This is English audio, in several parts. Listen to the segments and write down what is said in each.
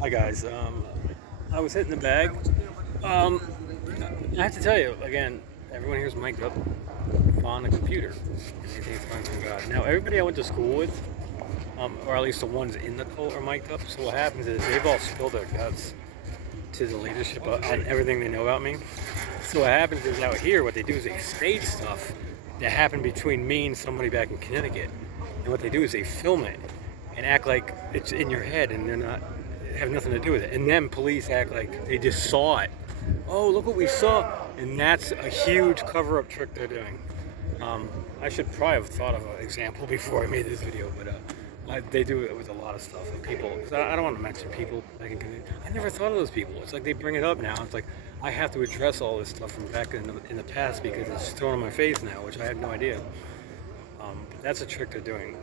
Hi guys. I was hitting the bag. Um, I have to tell you again. Everyone here's mic'd up on the computer, and they think it's coming from God. Now, everybody I went to school with, or at least the ones in the cult, are mic'd up. So what happens is they've all spilled their guts to the leadership on everything they know about me. So what happens is out here, what they do is they stage stuff that happened between me and somebody back in Connecticut, and what they do is they film it and act like it's in your head, and they're not have nothing to do with it. And then police act like they just saw it. Oh, look what we saw, and that's a huge cover-up trick they're doing. I should probably have thought of an example before I made this video, but they do it with a lot of stuff and people. 'Cause I don't want to mention people. I never thought of those people. It's like they bring it up now. It's like I have to address all this stuff from back in the past because it's thrown in my face now, which I had no idea. That's a trick they're doing.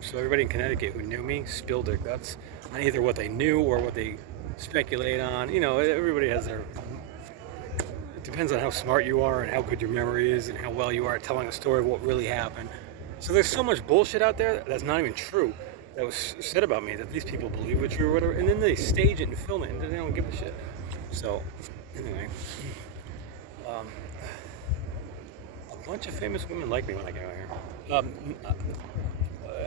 So everybody in Connecticut who knew me spilled their guts on either what they knew or what they speculate on. You know, everybody has their. It depends on how smart you are and how good your memory is and how well you are at telling a story of what really happened. So there's so much bullshit out there that's not even true that was said about me that these people believe it's true or whatever, and then they stage it and film it and they don't give a shit. So anyway, um, a bunch of famous women like me when I get out here.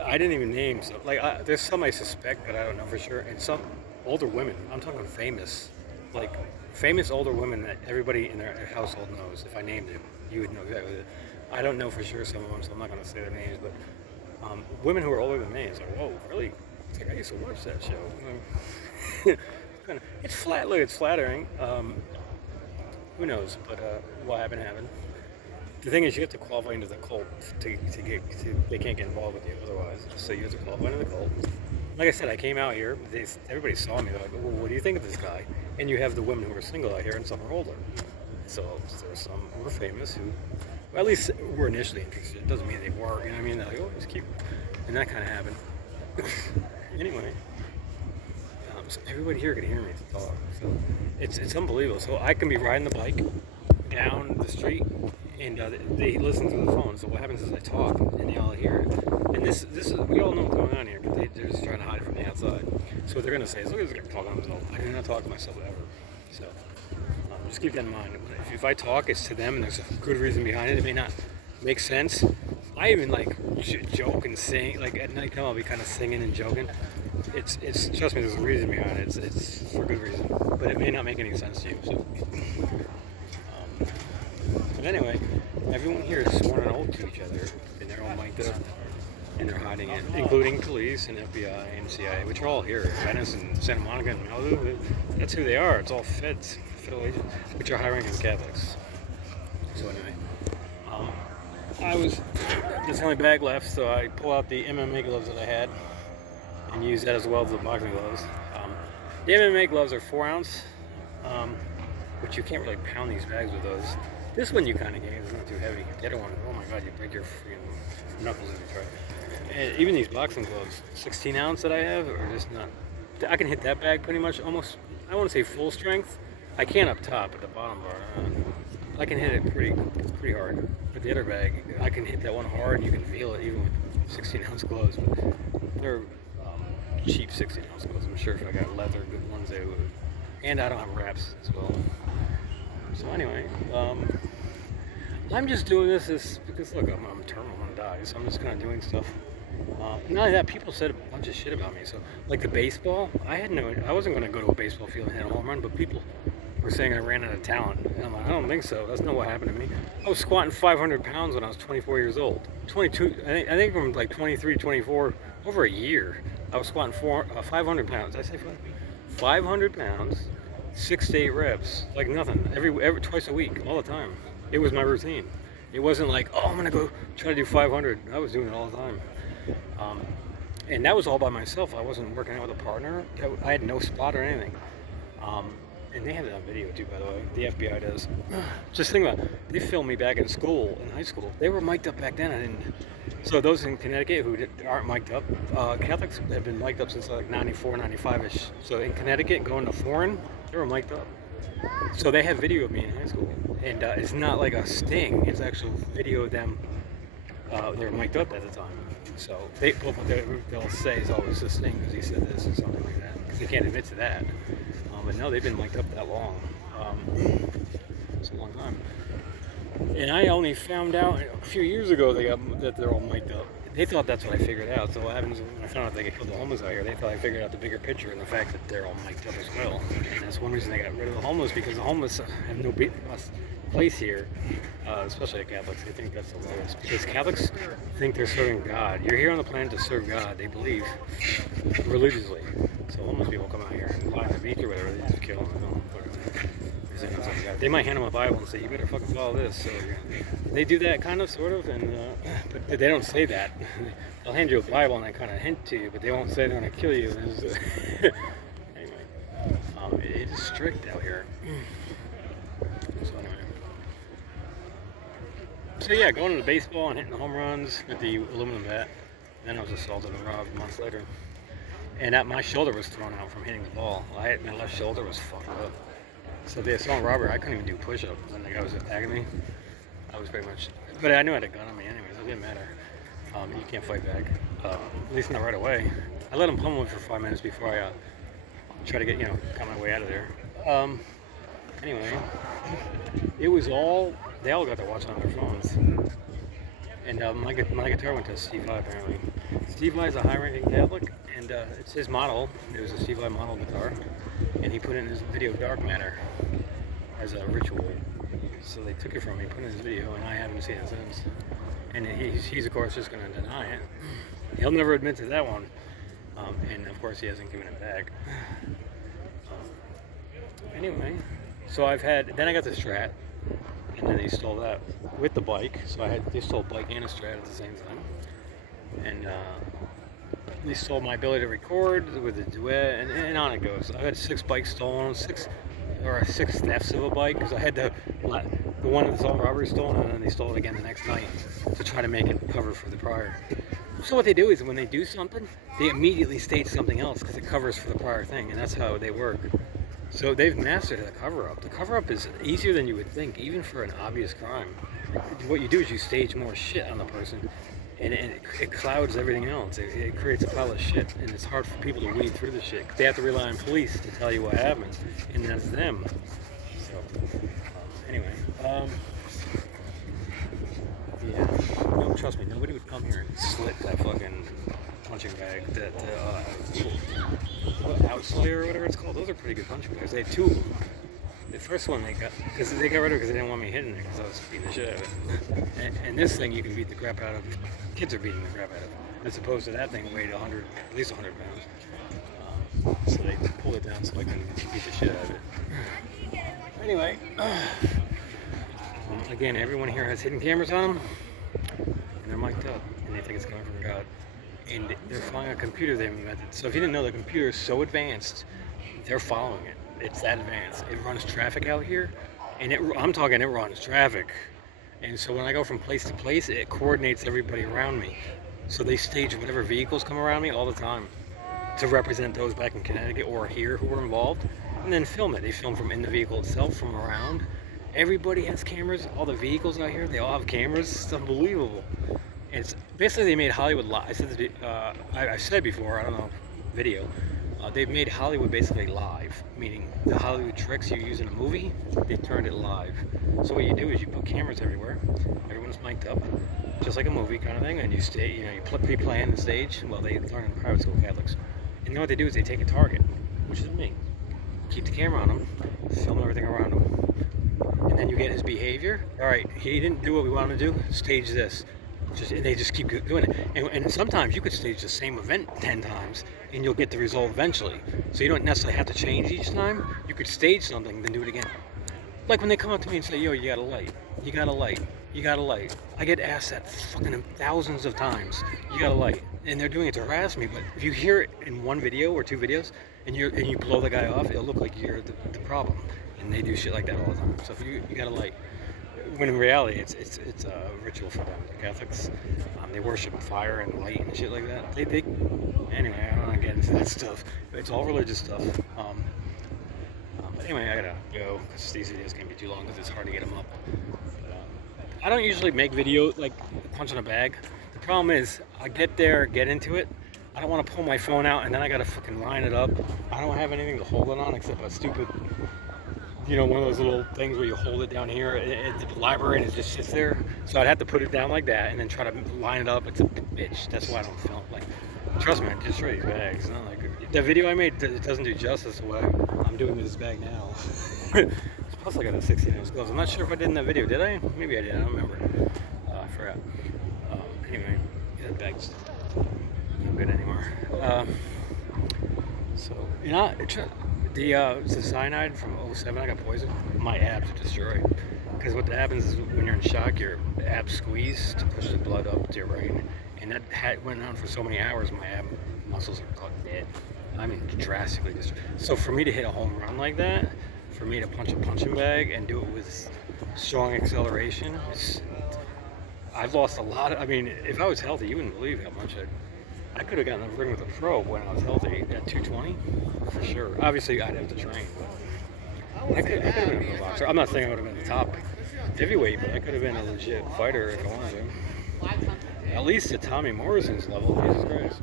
I didn't even name some. There's some I suspect, but I don't know for sure. And some older women. I'm talking famous, like famous older women that everybody in their household knows. If I named them, you would know exactly. I don't know for sure some of them, so I'm not going to say their names. But women who are older than me, it's like, whoa, really? It's like I used to watch that show. It's flat. Look, it's flattering. Who knows? But what happened. The thing is, you have to qualify into the cult to get to. They can't get involved with you otherwise. So you have to qualify into the cult. Like I said, I came out here. Everybody saw me. They're like, well, "What do you think of this guy?" And you have the women who are single out here, and some are older. So there's some who are famous who, well, at least were initially interested. It doesn't mean they were. You know what I mean? They're like, "Oh, he's cute," and that kind of happened. Anyway, so everybody here can hear me talk. So it's unbelievable. So I can be riding the bike down the street and they listen through the phone. So what happens is I talk and they all hear it. And this is we all know what's going on here because they're just trying to hide it from the outside. So what they're going to say is, look at this guy talking to himself. I do not talk to myself ever. So just keep that in mind. If I talk, it's to them and there's a good reason behind it. It may not make sense. I even joke and sing. Like at night time, I'll be kind of singing and joking. It's trust me, there's a reason behind it. It's for a good reason, but it may not make any sense to you. So. But anyway, everyone here is sworn an oath to each other, and they're all mic'd up, and they're hiding it, including police and FBI and CIA, which are all here, Venice and Santa Monica and Malibu. That's who they are. It's all feds, federal agents, which are high-ranking Catholics. So anyway, there's only bag left, so I pull out the MMA gloves that I had and use that as well as the boxing gloves. The MMA gloves are 4 ounce, which you can't really pound these bags with those. This one you kind of can, it's not too heavy. The other one, oh my god, you break your freaking knuckles if you try. And even these boxing gloves, 16 ounce that I have, are just not. I can hit that bag pretty much almost, I want to say full strength. I can't up top, but the bottom part, I can hit it pretty hard. But the other bag, I can hit that one hard and you can feel it even with 16 ounce gloves. But they're cheap 16 ounce gloves. I'm sure if I got leather good ones, they would. And I don't have wraps as well. So anyway, I'm just doing this because look, I'm terminal, I'm gonna die, so I'm just kind of doing stuff. Not only that, people said a bunch of shit about me. So like the baseball, I wasn't gonna go to a baseball field and hit a home run, but people were saying I ran out of talent. And I'm like, I don't think so. That's not what happened to me. I was squatting 500 pounds when I was 24 years old. 22, I think from like 23, 24, over a year, I was squatting 500 pounds. Did I say 500 pounds? 6 to 8 reps, like nothing, every twice a week, all the time. It was my routine. It wasn't like, oh, I'm gonna go try to do 500. I was doing it all the time, and that was all by myself. I wasn't working out with a partner. I had no spot or anything. And they have that on video too, by the way. The FBI does. Just think about it. They filmed me back in school, in high school. They were mic'd up back then. I didn't. So those in Connecticut who aren't mic'd up, Catholics have been mic'd up since like 94, 95-ish. So in Connecticut, going to foreign, they were mic'd up. So they have video of me in high school. And it's not like a sting. It's actual video of them. They were mic'd up at the time. So what they'll say is always this thing because he said this or something like that. Because they can't admit to that. But no, they've been mic'd up that long. It's a long time. And I only found out a few years ago that they're all mic'd up. They thought that's what I figured out. So what happens when I found out they get killed the homeless out here? They thought I figured out the bigger picture and the fact that they're all mic'd up as well. And that's one reason they got rid of the homeless, because the homeless have no place here, especially the Catholics. They think that's the lowest, because Catholics think they're serving God. You're here on the planet to serve God. They believe religiously. So homeless people come out here and lie on the beach or whatever. They just kill them. They might hand them a Bible and say, "You better fucking follow this." So they do that kind of, sort of, and but they don't say that. They'll hand you a Bible and they kind of hint to you, but they won't say they're going to kill you. Anyway, it is strict out here. So anyway, so yeah, going to the baseball and hitting the home runs with the aluminum bat. Then I was assaulted and robbed months later, and my shoulder was thrown out from hitting the ball. My left shoulder was fucked up. So the assault and robbery, I couldn't even do push-ups when the guy was attacking me. I was pretty much, but I knew I had a gun on me anyways. It didn't matter. You can't fight back, at least not right away. I let him pummel me for 5 minutes before I try to get, got my way out of there. Anyway, it was all, they all got to watch it on their phones. And my guitar went to Steve Vai, apparently. Steve Vai is a high-ranking Catholic, and it's his model. It was a Steve Vai model guitar, and he put in his video Dark Matter as a ritual. So they took it from me, put it in his video, and I haven't seen it since. And he's of course just going to deny it. He'll never admit to that one. And of course he hasn't given it back. Anyway, so then I got the Strat, and then they stole that with the bike. So they stole a bike and a Strat at the same time. And they stole my ability to record with the duet, and on it goes. I had 6 bikes stolen, 6 thefts of a bike, because I had the one of the assault robbery stolen, and then they stole it again the next night to try to make it cover for the prior. So what they do is when they do something, they immediately stage something else because it covers for the prior thing, and that's how they work. So they've mastered the cover-up. The cover-up is easier than you would think, even for an obvious crime. What you do is you stage more shit on the person, and it clouds everything else. It creates a pile of shit, and it's hard for people to weed through the shit. They have to rely on police to tell you what happened, and that's them. So, anyway, yeah. No, trust me, nobody would come here and slit that fucking punching bag. What, Outslayer or whatever it's called. Those are pretty good punching bags. They had 2 of them. The first one they got rid of it because they didn't want me hitting it because I was beating the shit out of it. And this thing you can beat the crap out of. Kids are beating the crap out of. As opposed to that thing weighed at least 100 pounds. So they pulled it down so I can beat the shit out of it. Anyway, again, everyone here has hidden cameras on them, and they're mic'd up, and they think it's coming from God. And they're following a computer they've invented. So if you didn't know, the computer is so advanced, they're following it. It's that advanced. It runs traffic out here, and I'm talking it runs traffic. And so when I go from place to place, it coordinates everybody around me. So they stage whatever vehicles come around me all the time to represent those back in Connecticut or here who were involved, and then film it. They film from in the vehicle itself, from around. Everybody has cameras. All the vehicles out here, they all have cameras. It's unbelievable. And it's basically they made Hollywood live. I said this, I've said before, I don't know, video. They've made Hollywood basically live, meaning the Hollywood tricks you use in a movie, they've turned it live. So what you do is you put cameras everywhere, everyone's mic'd up, just like a movie kind of thing, and you pre-plan the stage. Well, they learn in private school, Catholics. And then what they do is they take a target, which is me, keep the camera on him, film everything around him, and then you get his behavior. All right, he didn't do what we wanted to do, stage this. And they just keep doing it. And sometimes you could stage the same event 10 times and you'll get the result eventually. So you don't necessarily have to change each time. You could stage something, then do it again. Like when they come up to me and say, "Yo, you got a light. You got a light. You got a light." I get asked that fucking thousands of times. You got a light. And they're doing it to harass me. But if you hear it in one video or 2 videos and you blow the guy off, it'll look like you're the problem. And they do shit like that all the time. So if you got a light. When in reality, it's a ritual for them. The Catholics, they worship fire and light and shit like that. Anyway, I don't want to get into that stuff. It's all religious stuff. But anyway, I gotta go because these videos can be too long because it's hard to get them up. But, I don't usually make videos like punch in a bag. The problem is, I get there, get into it. I don't want to pull my phone out and then I gotta fucking line it up. I don't have anything to hold it on except a stupid, one of those little things where you hold it down here at the library and it just sits there. So I'd have to put it down like that and then try to line it up. It's a bitch. That's why I don't film. Like, trust me, I just show these bags. It's not like the video I made. It doesn't do justice to what I'm doing with this bag now. Plus, I got a 16-ounce gloves. I'm not sure if I did in that video. Did I? Maybe I did. I don't remember. I forgot. Anyway, that bag's not good anymore. So, the cyanide from '07, I got poisoned. My abs are destroyed. Because what happens is when you're in shock, your abs squeeze to push the blood up to your brain. And that went on for so many hours, my ab muscles are caught dead. I mean, drastically destroyed. So for me to hit a home run like that, for me to punch a punching bag and do it with strong acceleration, I've lost a lot. I mean, if I was healthy, you wouldn't believe how much I could have gotten a ring with a pro when I was healthy at 220, for sure. Obviously, I'd have to train, but I could have been a boxer. I'm not saying I would have been the top heavyweight, but I could have been a legit fighter if I wanted to. At least at Tommy Morrison's level, Jesus Christ.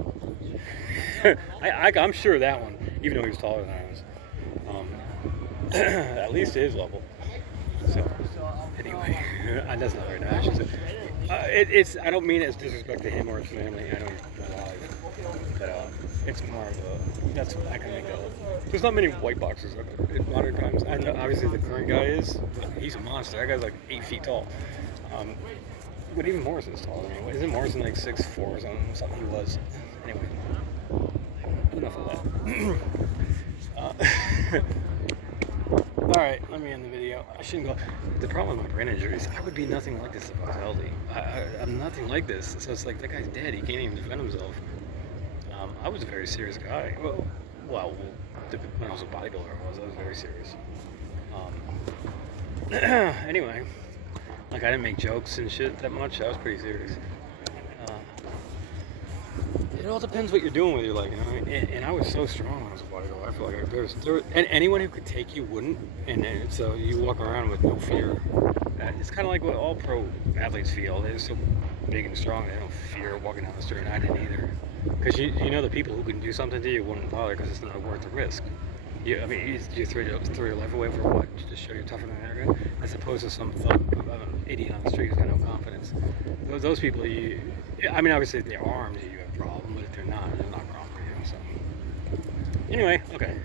I'm sure that one, even though he was taller than I was, at least his level. So, anyway, that's not right now. I don't mean it as disrespect to him or his family. I know he's alive, but it's more of a. That's what I can think of. There's not many white boxers in modern times. I know obviously the current guy is, but he's a monster. That guy's like 8 feet tall. But even Morrison's taller than me. Isn't Morrison like 6'4" or something? He was. Anyway, enough of that. Alright, let me end the video. I shouldn't go. The problem with my brain injuries, I would be nothing like this if I was healthy. I'm nothing like this. So it's like, that guy's dead. He can't even defend himself. I was a very serious guy. Well, when I was a bodybuilder, I was very serious. Anyway, like, I didn't make jokes and shit that much. I was pretty serious. It all depends what you're doing with your leg, and I was so strong when I was a bodybuilder. I feel like and anyone who could take you wouldn't, and so you walk around with no fear. It's kind of like what all pro athletes feel. They're so big and strong, they don't fear walking down the street, and I didn't either. Because the people who can do something to you wouldn't bother because it's not worth the risk. You throw your life away for what? To show you're tougher than that guy? As opposed to some idiot on the street who's got no confidence. Those people, obviously if they're armed, you have a problem, but if they're not a problem for you. So, anyway, okay.